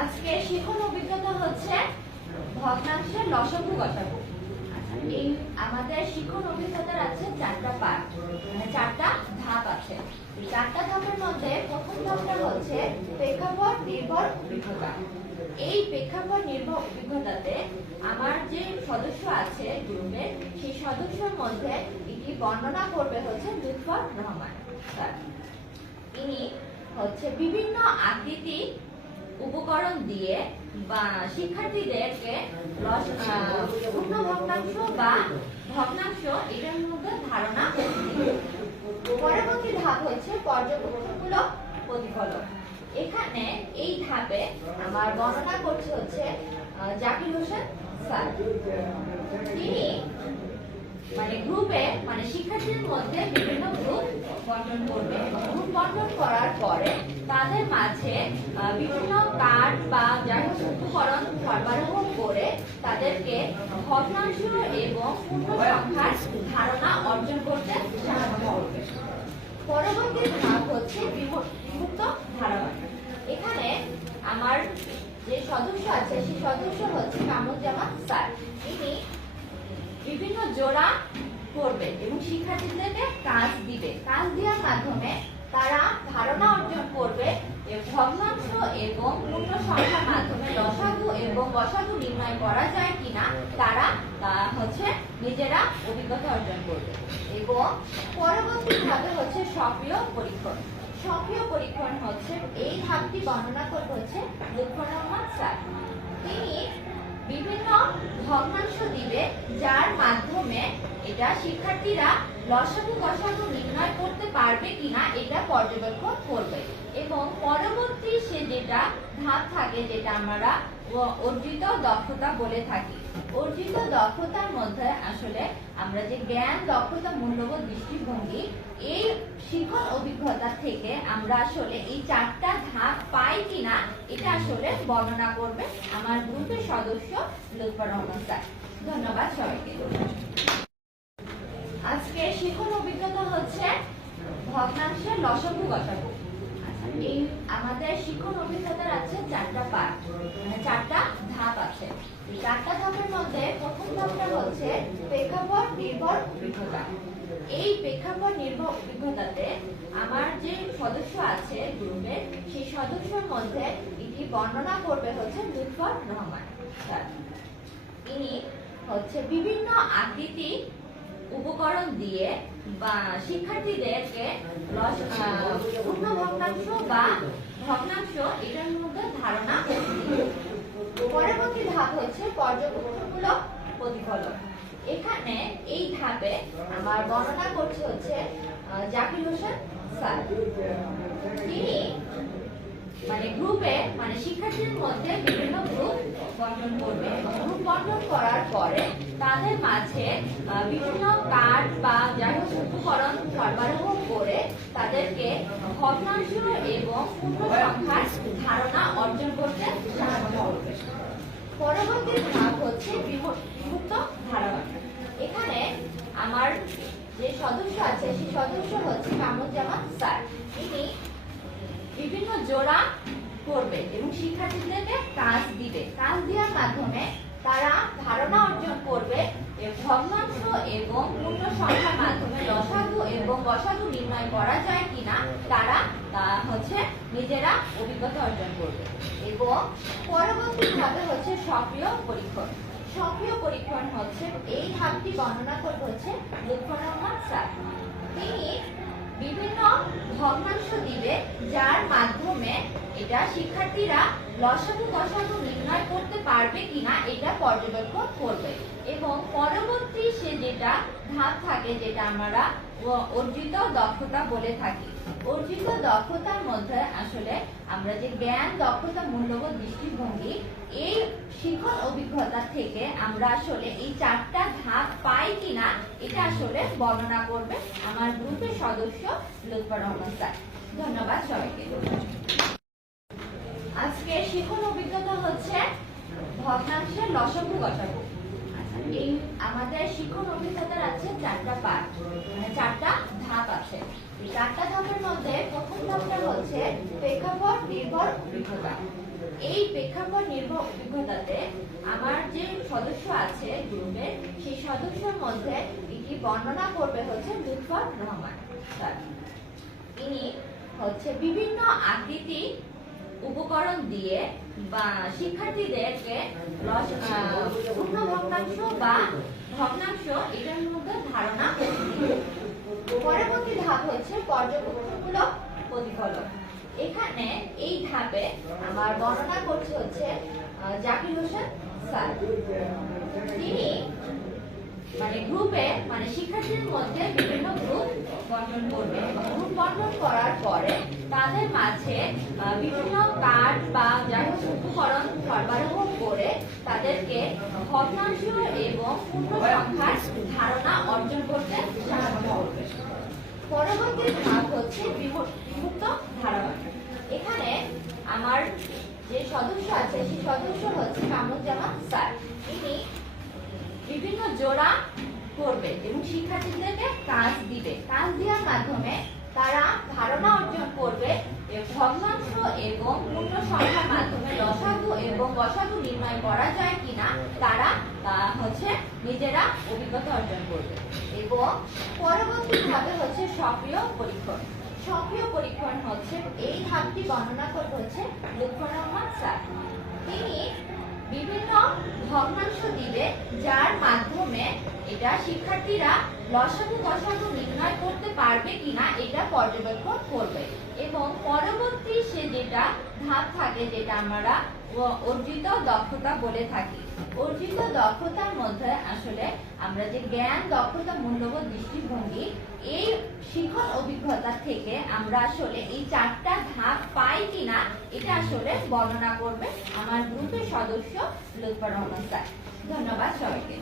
আজকে শিখন অভিজ্ঞতা হচ্ছে ভগ্নাংশের লসাগু গসাগু। এই আমাদের শিখন অভিজ্ঞতার আছে চারটা পার্ট, মানে চারটা ধাপ আছে। এই চারটা ধাপের মধ্যে প্রথম ধাপটা হচ্ছে প্রেক্ষাপট নির্ভর অভিজ্ঞতা। এই প্রেক্ষাপট নির্ভর অভিজ্ঞতাতে আমার যে সদস্য আছে গ্রুপের, সেই সদস্যের মধ্যে এটি বর্ণনা করবে হচ্ছে লুৎফর রহমান স্যার। ইনি হচ্ছে বিভিন্ন আকৃতি উপকরণ দিয়ে বা শিক্ষার্থীদেরকে পূর্ণ ভগ্নাংশ বা ভগ্নাংশ এটার মধ্যে ধারণা দিবে। পরবর্তী ধাপ হচ্ছে পর্যবেক্ষণমূলক প্রতিফলন। এখানে এই ধাপে আমার বর্ণনা করছে হচ্ছে জাকির হোসেন স্যার। তিনি গ্রুপে শিক্ষার্থীদের মধ্যে বিভিন্ন গ্রুপ বন্টন করবে। গ্রুপ বন্টন করার পরে তাদের মাঝে বিভিন্ন কার্ড বা যাই হোক উপকরণ সরবরাহ করে তাদেরকে ভগ্নাংশ এবং পূর্ণ সংখ্যার ধারণা অর্জন করতে সাহায্য করবে। পরবর্তী ধাপ হচ্ছে বিমুক্ত ধারণা। এখানে আমার যে সদস্য আছে সেই সদস্য হচ্ছে কামরুজ্জামান স্যার। তিনি বিভিন্ন জোড়া করবে এবং শিক্ষার্থীদেরকে কাজ দিবে। কাজ দেওয়ার মাধ্যমে তারা ধারণা অর্জন করবে ভগ্নাংশ এবং পূর্ণ সংখ্যার মাধ্যমে লসাগু এবং গসাগু নির্ণয় করা যায় কিনা তারা নিজেরা অভিজ্ঞতা অর্জন করবে। এবং পরবর্তী ধাপে হচ্ছে সক্রিয় পরীক্ষণ। সক্রিয় পরীক্ষণ হচ্ছে এই ধাপটি বর্ণনা করবে হচ্ছে লুৎফর রহমান স্যার। তিনি বিভিন্ন ভগ্নাংশ দিবে যার মাধ্যমে এটা শিক্ষার্থীরা লসাগু গসাগু নির্ণয় করতে পারবে কিনা এটা পর্যবেক্ষণ করবে। এবং পরবর্তী সে যেটা ধাপ থাকে যেটা আমরা অর্জিত দক্ষতা বলে থাকি। অর্জিত দক্ষতার মধ্যে আসলে আমরা যে জ্ঞান দক্ষতা মূল্যবোধ দৃষ্টিভঙ্গি এই শিখন অভিজ্ঞতা থেকে আমরা আসলে এই চারটা ধাপ পাই কিনা এটা আসলে বর্ণনা করবে আমার গ্রুপের সদস্য লুৎফর রহমান স্যার। ধন্যবাদ সবাইকে। আজকে শিখন অভিজ্ঞতা হচ্ছে ভগ্নাংশের লসাগু গসাগু। এই আমাদের শিখন অভিজ্ঞতার আছে চারটা পার্ট, মানে চারটা ধাপ আছে। এই চারটা ধাপের মধ্যে প্রথম ধাপটা হচ্ছে প্রেক্ষাপট নির্ভর অভিজ্ঞতা। এই প্রেক্ষাপট নির্ভর অভিজ্ঞতাতে আমার যে সদস্য আছে গ্রুপের, সেই সদস্যের মধ্যে এটি বর্ণনা করবে হচ্ছে লুৎফর রহমান স্যার। ইনি হচ্ছে বিভিন্ন আকৃতি উপকরণ দিয়ে বা শিক্ষার্থীদেরকে পূর্ণ ভগ্নাংশ বা ভগ্নাংশ এটার মধ্যে ধারণা দিবে। পরবর্তী ধাপ হচ্ছে পর্যবেক্ষণমূলক প্রতিফলন। এখানে এই ধাপে আমার বর্ণনা করছে হচ্ছে জাকির হোসেন স্যার। তিনি গ্রুপে শিক্ষার্থীদের মধ্যে বিভিন্ন গ্রুপ বন্টন করবে। গ্রুপ বন্টন করার পরে তাদের মাঝে বিভিন্ন কার্ড বা যাই হোক উপকরণ সরবরাহ করে তাদেরকে ভগ্নাংশ এবং পূর্ণ সংখ্যার ধারণা অর্জন করতে সাহায্য করবে। পরবর্তী ধাপ হচ্ছে বিমুক্ত ধারণা। এখানে আমার যে সদস্য আছে সেই সদস্য হচ্ছে কামরুজ্জামান স্যার। তিনি বিভিন্ন জোড়া করবে এবং শিক্ষার্থীদেরকে কাজ দিবে। কাজ দেওয়ার মাধ্যমে তারা ধারণা অর্জন করবে ভগ্নাংশ এবং পূর্ণ সংখ্যার মাধ্যমে লসাগু এবং গসাগু নির্ণয় করা যায় কিনা তারা নিজেরা অভিজ্ঞতা অর্জন করবে। এবং পরবর্তী ধাপে হচ্ছে সক্রিয় পরীক্ষণ। সক্রিয় পরীক্ষণ হচ্ছে এই ধাপটি বর্ণনা করবে হচ্ছে লুৎফর রহমান স্যার। তিনি বিভিন্ন ভগ্নাংশ দিবে যার মাধ্যমে এটা শিক্ষার্থীরা লসাগু গসাগু নির্ণয় করতে পারবে কিনা এটা পর্যবেক্ষণ করবে। এবং পরবর্তী সে যেটা ধাপ থাকে যেটা আমরা অর্জিত দক্ষতা বলে থাকি। অর্জিত দক্ষতার মধ্যে আসলে আমরা যে জ্ঞান দক্ষতা মূল্যবোধ দৃষ্টিভঙ্গি এই শিখন অভিজ্ঞতা থেকে আমরা আসলে এই চারটা ধাপ পাই কিনা এটা আসলে বর্ণনা করবে আমার গ্রুপের সদস্য লুৎফর রহমান স্যার। ধন্যবাদ সবাইকে। আজকে শিখন অভিজ্ঞতা হচ্ছে ভগ্নাংশের লসাগু গসাগু। এই আমাদের শিখন অভিজ্ঞতার আছে চারটা পার্ট, মানে চারটা ধাপ আছে। এই চারটা ধাপের মধ্যে প্রথম ধাপটা হচ্ছে প্রেক্ষাপট নির্ভর অভিজ্ঞতা। এই প্রেক্ষাপট নির্ভর অভিজ্ঞতাতে আমার যে সদস্য আছে গ্রুপের, সেই সদস্যের মধ্যে এটি বর্ণনা করবে হচ্ছে লুৎফর রহমান স্যার। ইনি হচ্ছে বিভিন্ন আকৃতি উপকরণ দিয়ে বা শিক্ষার্থীদেরকে পূর্ণ ভগ্নাংশ বা ভগ্নাংশ এটার মধ্যে ধারণা দিবে। পরবর্তী ধাপ হচ্ছে পর্যবেক্ষণমূলক প্রতিফলন। এখানে এই ধাপে আমার বর্ণনা করছে হচ্ছে জাকির হোসেন স্যার। তিনি গ্রুপে শিক্ষার্থীদের মধ্যে বিভিন্ন গ্রুপ বন্টন করবে। গ্রুপ বন্টন করার পরে তাদের মাঝে বিভিন্ন কার্ড বা যাই হোক উপকরণ সরবরাহ করে তাদেরকে ভগ্নাংশ এবং পূর্ণ সংখ্যার ধারণা অর্জন করতে সাহায্য করবে। পরবর্তী ধাপ হচ্ছে বিমুক্ত ধারণা। এখানে আমার যে সদস্য আছে সেই সদস্য হচ্ছে কামরুজ্জামান স্যার। তিনি বিভিন্ন জোড়া করবে এবং শিক্ষার্থীদেরকে কাজ দিবে। কাজ দেওয়ার মাধ্যমে তারা ধারণা অর্জন করবে ভগ্নাংশ এবং পূর্ণ সংখ্যার মাধ্যমে লসাগু এবং গসাগু নির্ণয় করা যায় কিনা তারা নিজেরা অভিজ্ঞতা অর্জন করবে। এবং পরবর্তী ধাপে হচ্ছে সক্রিয় পরীক্ষণ। সক্রিয় পরীক্ষণ হচ্ছে এই ধাপটি বর্ণনা করবে হচ্ছে লুৎফর রহমান স্যার। তিনি বিভিন্ন ভগ্নাংশ দিবে যার মাধ্যমে এটা শিক্ষার্থীরা লসাগু গসাগু নির্ণয় করতে পারবে কিনা এটা পর্যবেক্ষণ করবে। এবং পরবর্তী সে যেটা ধাপ থাকে যেটা আমরা অর্জিত দক্ষতা বলে থাকি। অর্জিত দক্ষতার মধ্যে আসলে আমরা যে জ্ঞান দক্ষতা মূল্যবোধ দৃষ্টিভঙ্গি এই শিখন অভিজ্ঞতা থেকে আমরা আসলে এই 4টা ধাপ পাই কিনা এটা আসলে বর্ণনা করবে আমার গ্রুপের সদস্য লুৎফর রহমান স্যার। ধন্যবাদ সবাইকে।